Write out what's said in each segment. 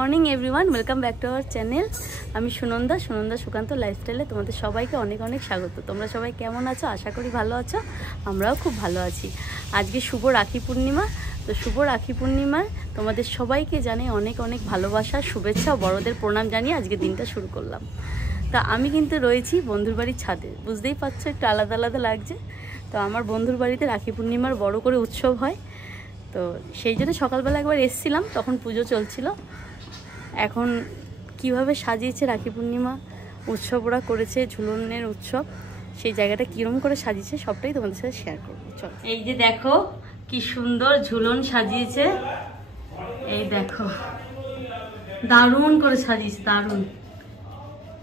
Morning everyone, welcome back to our channel. আমি সুনন্দা সুকান্ত লাইফস্টাইলে তোমাদের সবাইকে অনেক অনেক স্বাগত। তোমরা সবাই কেমন আছো? আশা করি ভালো আছো। আমরাও খুব ভালো আছি। আজকে শুভ রাখি পূর্ণিমা। তো শুভ রাখি পূর্ণিমায় তোমাদের সবাইকে জানাই অনেক অনেক ভালোবাসা, শুভেচ্ছা ও বড়দের প্রণাম জানিয়ে আজকে দিনটা শুরু করলাম। তা আমি কিন্তু রয়েছি বন্ধুর বাড়ির ছাদে। বুঝতেই পারছো, একটু আলাদা আলাদা লাগছে। তো আমার বন্ধুর বাড়িতে রাখি পূর্ণিমার বড় করে উৎসব হয়। তো সেই জন্য সকালবেলা একবার এসেছিলাম, তখন পুজো চলছিল। এখন কিভাবে সাজিয়েছে রাখি পূর্ণিমা উৎসব ওরা করেছে, ঝুলনের উৎসব, সেই জায়গাটা কীরকম করে সাজিয়েছে সবটাই তোমাদের সাথে শেয়ার করবো। চল, এই যে দেখো কি সুন্দর ঝুলন সাজিয়েছে। এই দেখো, দারুণ করে সাজিয়েছে, দারুণ।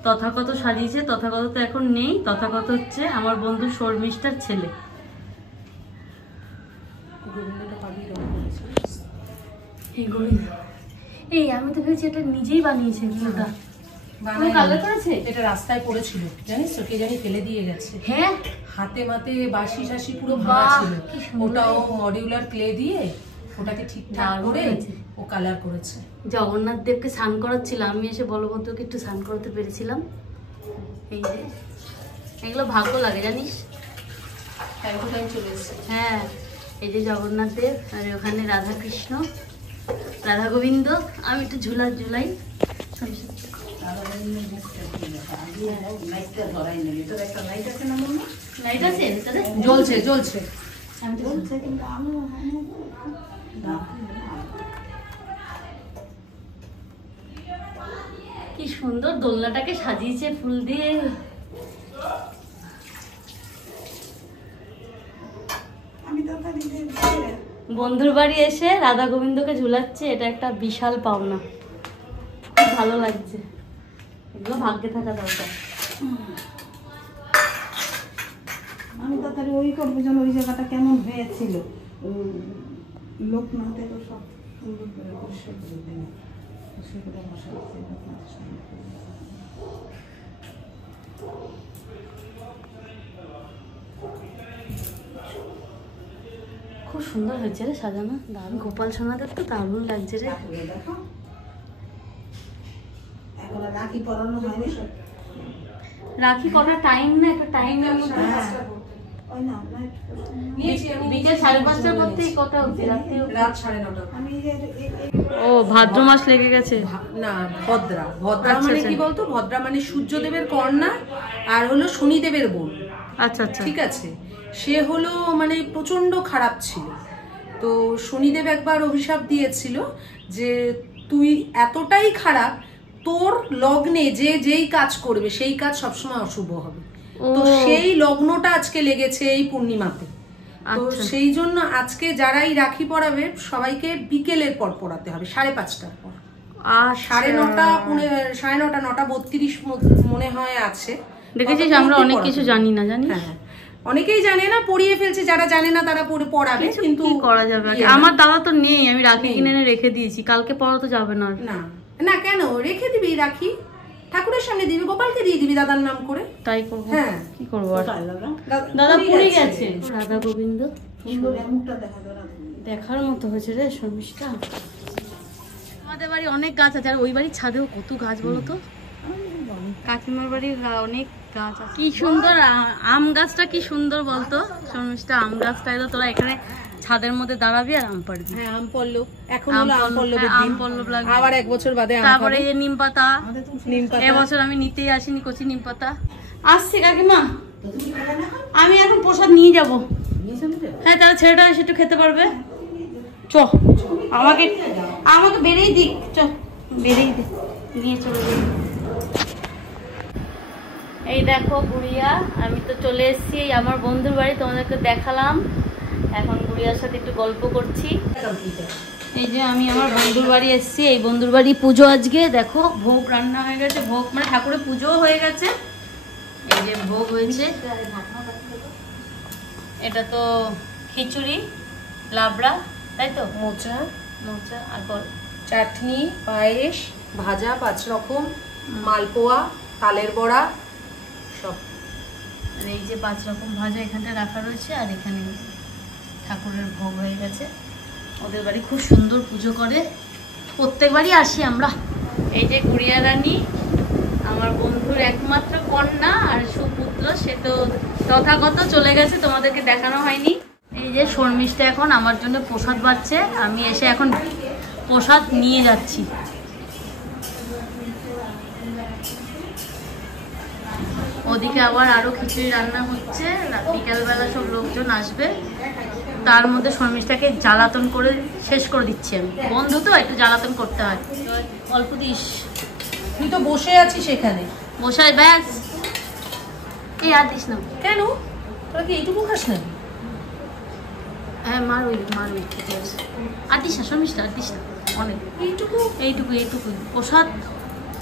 তথাগত সাজিয়েছে, তথাগত তো এখন নেই। তথাগত হচ্ছে আমার বন্ধু শর্মিষ্ঠার ছেলে। এই আমি তো ভেবেছি এটা নিজেই বানিয়েছে। এটা রাস্তায় পড়েছিল, জানিস তো, কে জানি ফেলে দিয়ে গেছে। হ্যাঁ, হাতে মাতে বাসি টাসি পুরো ভাঙা ছিল। ওটাও মডিউলার ক্লে দিয়ে ওটাকে ঠিকঠাক করে ও কালার করেছে। জগন্নাথ দেবকে স্নান করাচ্ছিলাম, আমি এসে বলভদ্রকে একটু স্নান করাতে পেরেছিলাম। এই যে এগুলো ভাগ্য লাগে, জানিস। টাইম চলে এসেছে। হ্যাঁ, এই যে জগন্নাথ দেব, আর ওখানে রাধা কৃষ্ণ, রাধা গোবিন্দ। আমি একটু ঝুলাই। লাইট আছে, জ্বলছে। কি সুন্দর দোলনাটাকে সাজিয়েছে ফুল দিয়ে। বন্ধুর বাড়ি এসে রাধা গোবিন্দকে ঝুলাচ্ছে, এটা একটা বিশাল পাওনা। খুব ভালো লাগছে, এগুলো ভাগ্যে থাকা দরকার। আমি তাড়াতাড়ি ওই করবো যেন ওই জায়গাটা কেমন হয়েছিল, লোকনাথের সব সুন্দর করে পরিষ্কার করে দেয়, পরিষ্কার করে বসা খুব সুন্দর হয়েছে রে সাজানো, দারুণ। গোপাল সোনাদের তো দারুণ লাগছে রে। দেখো, এখন রাখি পরানো হয়নি। রাখি করার টাইম না, একটা টাইম বিকেল 5:30টার পর থেকে কটা অবধি? রাত 9:30। ও, ভাদ্র মাস লেগে গেছে। না, ভদ্রা মানে কি বলতো, ভদ্রা মানে সূর্যদেবের কন্যা আর হলো শনিদেবের বোন। আচ্ছা, ঠিক আছে। সে হলো মানে প্রচন্ড খারাপ ছিল। তো শনিদেব একবার অভিশাপ দিয়েছিল যে তুই এতটাই খারাপ, তোর লগ্নে যেই কাজ করবে সেই কাজ সবসময় অশুভ হবে। তো সেই লগ্নটা আজকে লেগেছে এই পূর্ণিমাতে। তো সেই জন্য আজকে যারাই রাখি পরাবে সবাইকে বিকেলের পর পরাতে হবে, 5:30টার পর। 9:30, 9:32 মনে হয় আছে। দেখেছিস, আমরা অনেক কিছু জানি না, জানিস। হ্যাঁ, অনেকেই জানে না, পড়িয়ে ফেলছে। যারা জানে না তারা পড়াবে, কিন্তু কি করা যাবে। আমার দাদা তো নেই, আমি রাখি কিনে এনে রেখে দিয়েছি। কালকে পড়াতে যাবে না। না কেন রেখে দিবি রাখি? ঠাকুরের সামনে দিবি, গোপালকে দিয়ে দিবি দাদার নাম করে। তাই করবো। হ্যাঁ, কি করবো আর। দাদা পুরী গেছে। রাধা গোবিন্দ দেখার মতো হয়েছে রে শর্মিষ্ঠা। আমাদের বাড়ি অনেক গাছ আছে, আর ওই বাড়ির ছাদেও কত গাছ বলো তো। কাকিমার বাড়ির অনেক গাছ আছে। কি সুন্দর আম গাছটা, কি সুন্দর বলতো শর্মিষ্ঠা। আম গাছটা এলো, তোরা এখানে ছাদের মধ্যে দাঁড়াবি আর আম পাড়বি। হ্যাঁ, আম পল্লব। এখন হলো আম পল্লবের দিন। আম পল্লব লাগবে আবার 1 বছর বাদে আম। তারপরে এই যে নিম পাতা। এবছর আমি নিতেই আসিনি কচি নিম পাতা। আসছি কাকিমা, আমি এখন প্রসাদ নিয়ে যাব। হ্যাঁ, তারা ছেলেটা এসে একটু খেতে পারবে। চ, আমাকে বেরেই দিক। চ, বেরেই দে, নিয়ে চলে যাই। এই দেখো গুড়িয়া, আমি তো চলে এসেছি আমার বন্ধুর বাড়ি, তোমাদেরকে দেখালাম। এখন গুড়িয়ার সাথে একটু গল্প করছি। এই যে আমি আমার বন্ধুর বাড়ি এসেছি। এই বন্ধুর বাড়ি পুজো আজকে। দেখো, ভোগ রান্না হয়ে গেছে, ভোগ মানে ঠাকুরের পুজো হয়ে গেছে। এই যে ভোগ হয়েছে, এটা তো খিচুড়ি, লাবড়া, তাই তো, মোচা আর বল, চাটনি, পায়েস, ভাজা 5 রকম, মালপোয়া, তালের বড়া সব। আর এই যে 5 রকম ভাজা এখানটা রাখা রয়েছে, আর এখানে ঠাকুরের ভোগ হয়ে গেছে। ওদের বাড়ি খুব সুন্দর পুজো করে, প্রত্যেকবারই আসি আমরা। এই যে গুড়িয়া রানী আমার বন্ধুর একমাত্র কন্যা আর সুপুত্র, সে তো তথাগত চলে গেছে, তোমাদেরকে দেখানো হয়নি। এই যে শর্মিষ্ঠা এখন আমার জন্য প্রসাদ বাড়ছে, আমি এসে এখন প্রসাদ নিয়ে যাচ্ছি। ওদিকে আবার আরো খিচুড়ি রান্না হচ্ছে, বিকালবেলা সব লোকজন আসবে, তার মধ্যে শর্মিষ্ঠাকে জ্বালাতন করে শেষ করে দিচ্ছি আমি। বন্ধু তো একটু জ্বালাতন করতে হয়। অল্প দিস, তুই তো বসে আছিস এখানে। বসাই ব্যাস। এই আর দিস না। কেন, তোরা কি এইটুকু খাস না? হ্যাঁ মার ওই ঠিক আছে। আর দিস না শর্মিষ্ঠা, আর দিস না, অনেক এইটুকু এইটুকুই প্রসাদ।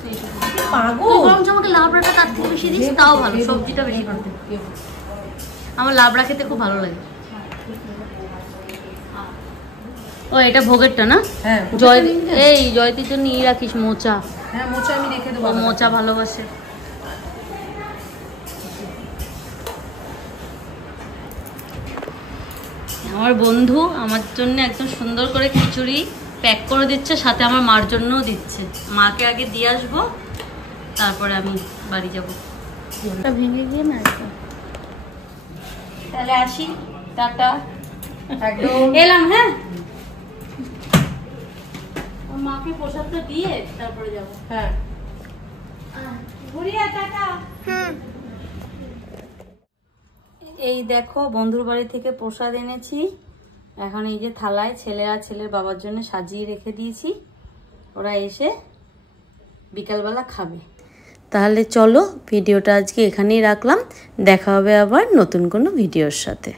এইটুকু পাগল। বরঞ্চ আমাকে লাবড়াটা তার থেকে বেশি দিস, তাও ভালো, সবজিটা বেশি ভালো। আমার লাবড়া খেতে খুব ভালো লাগে। ও এটা ভোগেরটা না? হ্যাঁ এই জয়তির জন্য ই রাখিস মোচা। হ্যাঁ মোচা আমি রেখে দেবো। মোচা ভালোবাসে। আমার বন্ধু আমার জন্য একদম সুন্দর করে খিচুড়ি প্যাক করে দিচ্ছে, সাথে আমার মার জন্যও দিচ্ছে। মাকে আগে দিয়ে আসবো, তারপরে আমি বাড়ি যাবো। ভেঙে গিয়ে না তাহলে আসি, টাটা। এলাম। হ্যাঁ মাকে প্রসাদটা দিয়ে তারপরে যাবো। হ্যাঁ এই দেখো বন্ধুর বাড়ি থেকে প্রসাদ এনেছি, এখন এই যে থালায় ছেলে আর ছেলের বাবার জন্য সাজিয়ে রেখে দিয়েছি, ওরা এসে বিকালবেলা খাবে। তাহলে চলো ভিডিওটা আজকে এখানেই রাখলাম, দেখা হবে আবার নতুন কোনো ভিডিওর সাথে।